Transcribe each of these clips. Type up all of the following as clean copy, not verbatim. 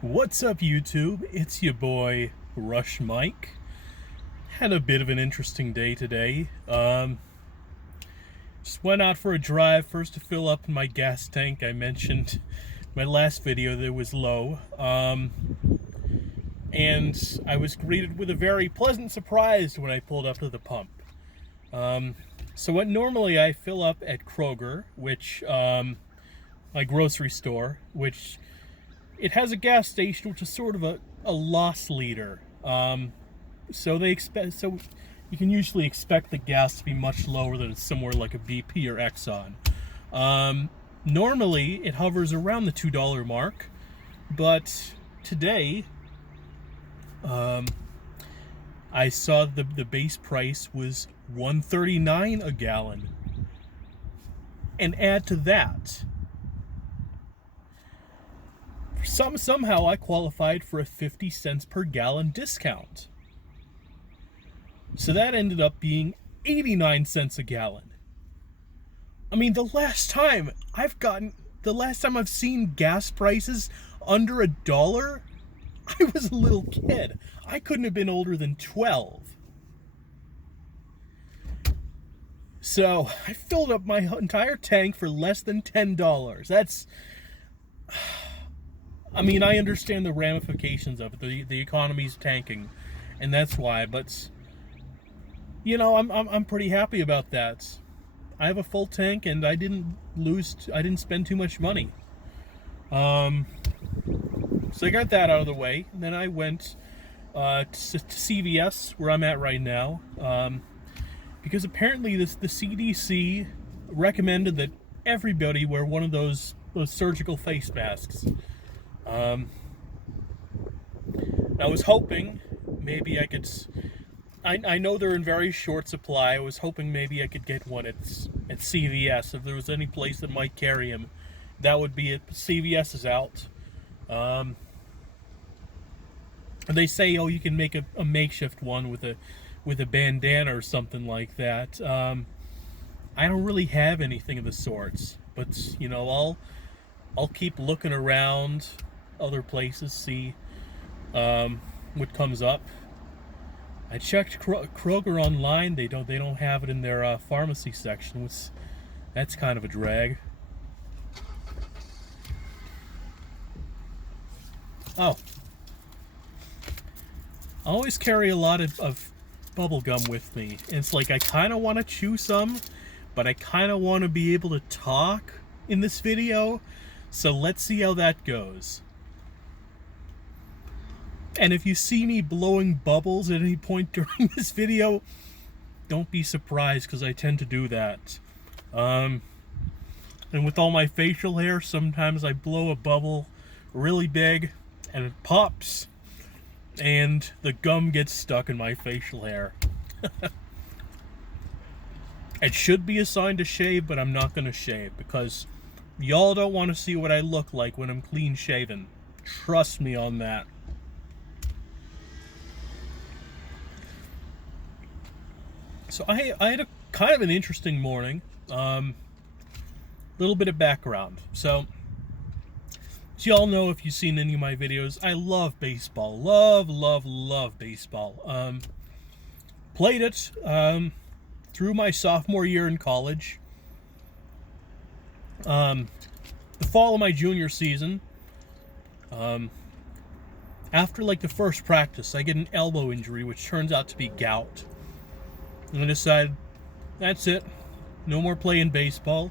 What's up, YouTube? It's your boy Rush Mike. Had a bit of an interesting day today. Just went out for a drive first to fill up my gas tank. I mentioned my last video that it was low, and I was greeted with a very pleasant surprise when I pulled up to the pump. So what normally I fill up at Kroger, which my grocery store, which it has a gas station which is sort of a loss leader. So you can usually expect the gas to be much lower than somewhere like a BP or Exxon. Normally it hovers around the $2 mark, but today I saw the base price was $1.39 a gallon. And add to that, somehow I qualified for a 50 cents per gallon discount. So that ended up being 89 cents a gallon. I mean, the last time I've seen gas prices under $1, I was a little kid. I couldn't have been older than 12. So I filled up my entire tank for less than $10. I mean, I understand the ramifications of it. The economy's tanking, and that's why. But I'm pretty happy about that. I have a full tank, and I didn't spend too much money. So I got that out of the way. And then I went to CVS, where I'm at right now, because apparently the CDC recommended that everybody wear one of those surgical face masks. I was hoping maybe I could. I know they're in very short supply. I was hoping maybe I could get one at CVS. If there was any place that might carry them, that would be it. CVS is out. And they say, oh, you can make a makeshift one with a bandana or something like that. I don't really have anything of the sorts, but I'll keep looking around other places, see what comes up. I checked Kroger online. They don't have it in their pharmacy section. That's kind of a drag. Oh, I always carry a lot of bubble gum with me. And it's like I kind of want to chew some, but I kind of want to be able to talk in this video. So let's see how that goes. And if you see me blowing bubbles at any point during this video, don't be surprised, because I tend to do that. And with all my facial hair, sometimes I blow a bubble really big and it pops and the gum gets stuck in my facial hair. It should be a sign to shave, but I'm not going to shave because y'all don't want to see what I look like when I'm clean shaven. Trust me on that. So I had a kind of an interesting morning. Little bit of background. So, as y'all know, if you've seen any of my videos, I love baseball. Love baseball. Played it through my sophomore year in college. The fall of my junior season, after like the first practice, I get an elbow injury, which turns out to be gout. And I decided, that's it. No more playing baseball.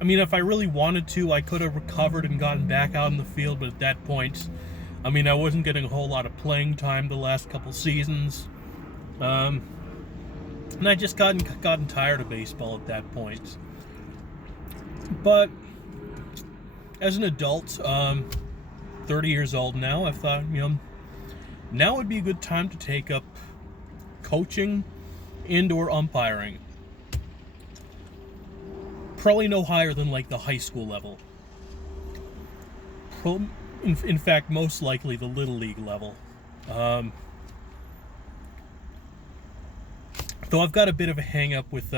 I mean, if I really wanted to, I could have recovered and gotten back out in the field, but at that point, I mean, I wasn't getting a whole lot of playing time the last couple seasons. And I just gotten tired of baseball at that point. But as an adult, 30 years old now, I thought, now would be a good time to take up coaching, indoor umpiring. Probably no higher than like the high school level. In fact, most likely the little league level. Though I've got a bit of a hang up with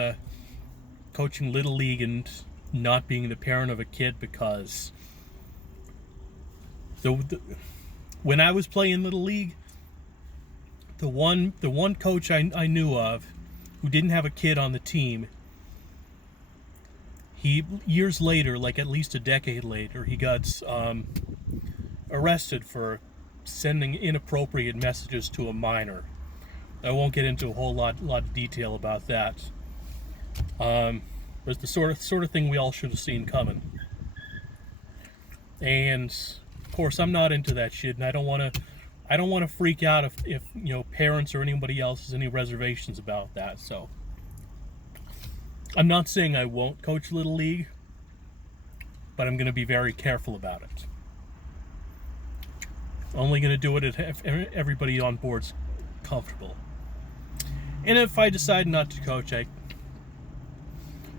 coaching little league and not being the parent of a kid, because When I was playing Little League, the one coach I knew of who didn't have a kid on the team, he, years later, like at least a decade later, he got arrested for sending inappropriate messages to a minor. I won't get into a whole lot of detail about that. But the sort of thing we all should have seen coming. And of course, I'm not into that shit, and I don't want to freak out if parents or anybody else has any reservations about that. So I'm not saying I won't coach Little League, but I'm going to be very careful about it. Only going to do it if everybody on board's comfortable. And if I decide not to coach, I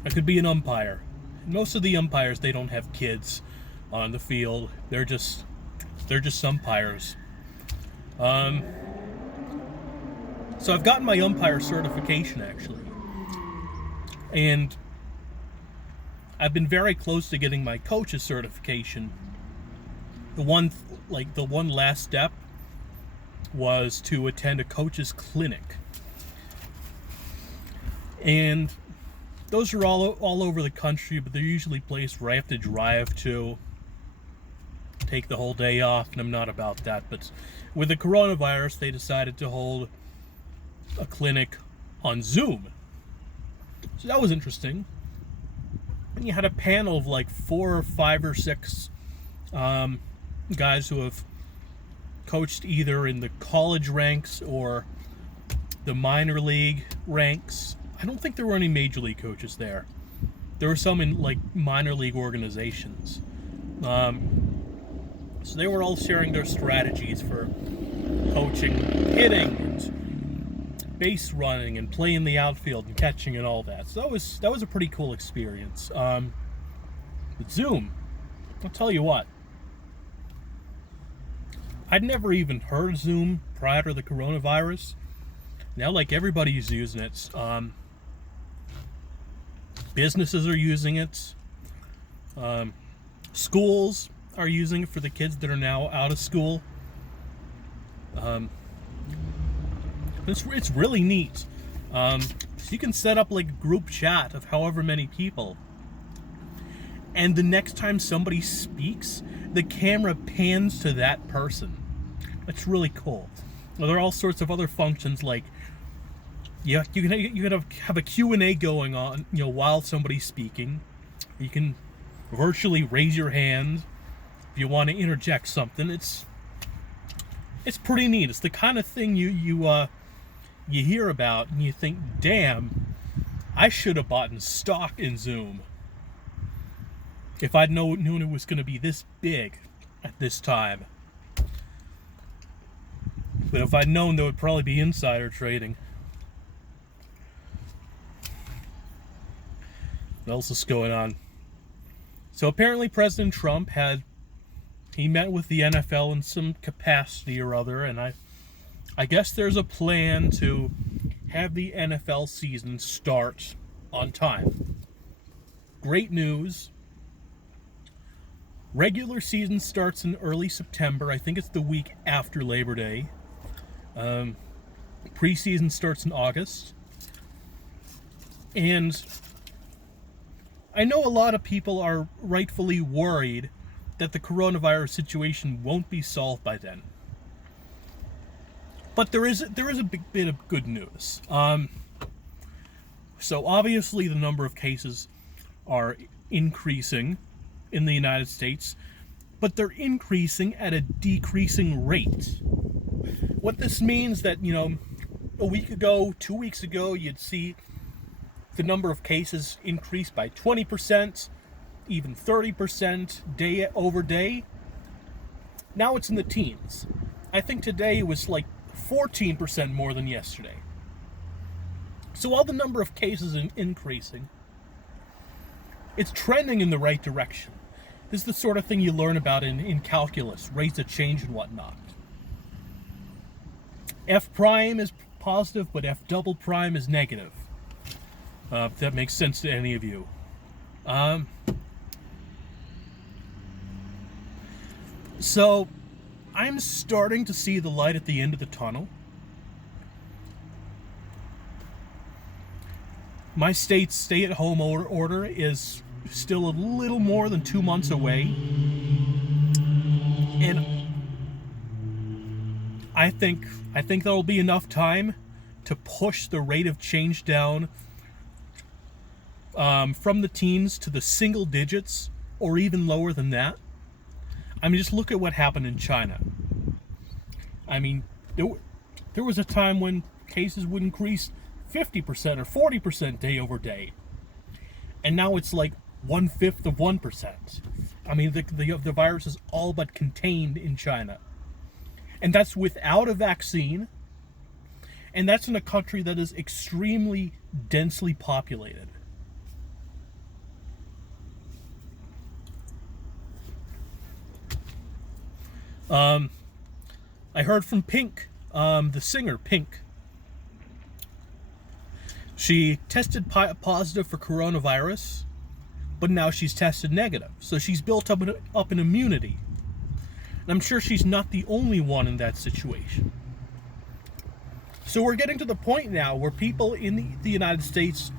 could be an umpire. Most of the umpires, they don't have kids on the field. They're just umpires. So I've gotten my umpire certification, actually. And I've been very close to getting my coach's certification. The one last step was to attend a coach's clinic. And those are all over the country, but they're usually places where I have to drive to, take the whole day off, and I'm not about that. But with the coronavirus, they decided to hold a clinic on Zoom. So that was interesting. And you had a panel of like 4 or 5 or 6 guys who have coached either in the college ranks or the minor league ranks. I don't think there were any major league coaches there. There were some in like minor league organizations. So they were all sharing their strategies for coaching, hitting, and base running, and playing the outfield and catching and all that. So that was a pretty cool experience. With Zoom, I'll tell you what. I'd never even heard of Zoom prior to the coronavirus. Now, like, everybody's using it. Businesses are using it. Schools are using it for the kids that are now out of school. It's really neat. So you can set up like a group chat of however many people. And the next time somebody speaks, the camera pans to that person. That's really cool. Well, there are all sorts of other functions, like you can have a Q&A going on, while somebody's speaking. You can virtually raise your hand if you want to interject something. It's pretty neat. It's the kind of thing you hear about and you think, damn, I should have bought stock in Zoom if I'd known it was going to be this big at this time. But if I'd known, there would probably be insider trading. What else is going on? So apparently President Trump he met with the NFL in some capacity or other, and I guess there's a plan to have the NFL season start on time. Great news. Regular season starts in early September. I think it's the week after Labor Day. Preseason starts in August. And I know a lot of people are rightfully worried that the coronavirus situation won't be solved by then. But there is a big bit of good news. So obviously the number of cases are increasing in the United States, but they're increasing at a decreasing rate. What this means that, a week ago, 2 weeks ago, you'd see the number of cases increase by 20%, even 30% day over day. Now it's in the teens. I think today it was like 14% more than yesterday. So while the number of cases is increasing, it's trending in the right direction. This is the sort of thing you learn about in calculus, rates of change and whatnot. F prime is positive, but F double prime is negative. If that makes sense to any of you. So I'm starting to see the light at the end of the tunnel. My state's stay-at-home order is still a little more than 2 months away. And I think there will be enough time to push the rate of change down from the teens to the single digits, or even lower than that. I mean, just look at what happened in China. I mean, there was a time when cases would increase 50% or 40% day over day. And now it's like 1/5 of 1%. I mean, the virus is all but contained in China. And that's without a vaccine. And that's in a country that is extremely densely populated. I heard from Pink, the singer Pink. She tested positive for coronavirus, but now she's tested negative. So she's built up an immunity. And I'm sure she's not the only one in that situation. So we're getting to the point now where people in the United States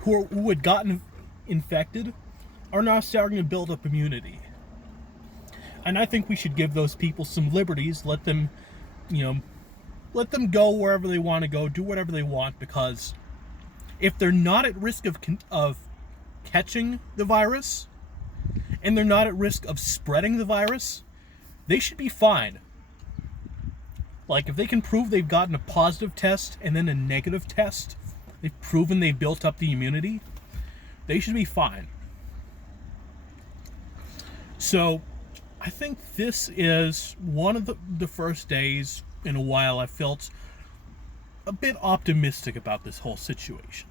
who had gotten infected are now starting to build up immunity. And I think we should give those people some liberties, let them go wherever they want to go, do whatever they want, because if they're not at risk of catching the virus, and they're not at risk of spreading the virus, they should be fine. Like, if they can prove they've gotten a positive test and then a negative test, they've proven they built up the immunity, they should be fine. So I think this is one of the first days in a while I felt a bit optimistic about this whole situation.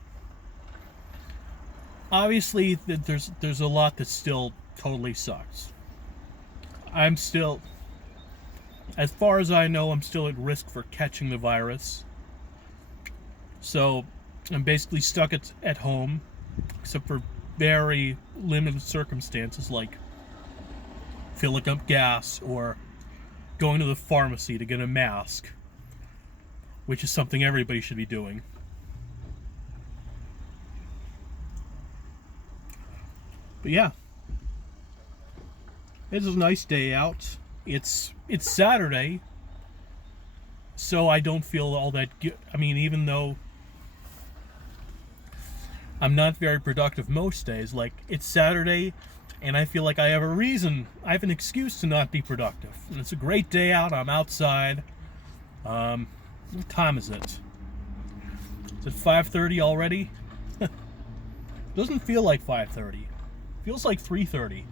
Obviously, there's a lot that still totally sucks. I'm still, as far as I know, I'm still at risk for catching the virus. So I'm basically stuck at home, except for very limited circumstances like filling up gas or going to the pharmacy to get a mask, which is something everybody should be doing. But yeah, it's a nice day out. It's Saturday, so I don't feel all that good. I mean, even though I'm not very productive most days, like, it's Saturday, and I feel like I have an excuse to not be productive. And it's a great day out. I'm outside. What time is it? Is it 5:30 already? Doesn't feel like 5:30. Feels like 3:30.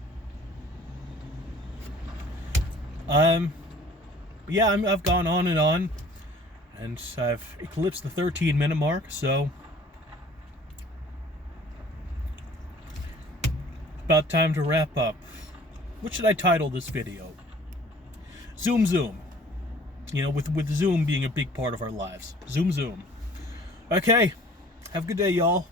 Yeah, I've gone on, and I've eclipsed the 13-minute mark, so about time to wrap up. What should I title this video? Zoom Zoom. You know, with Zoom being a big part of our lives. Zoom Zoom. Okay, have a good day, y'all.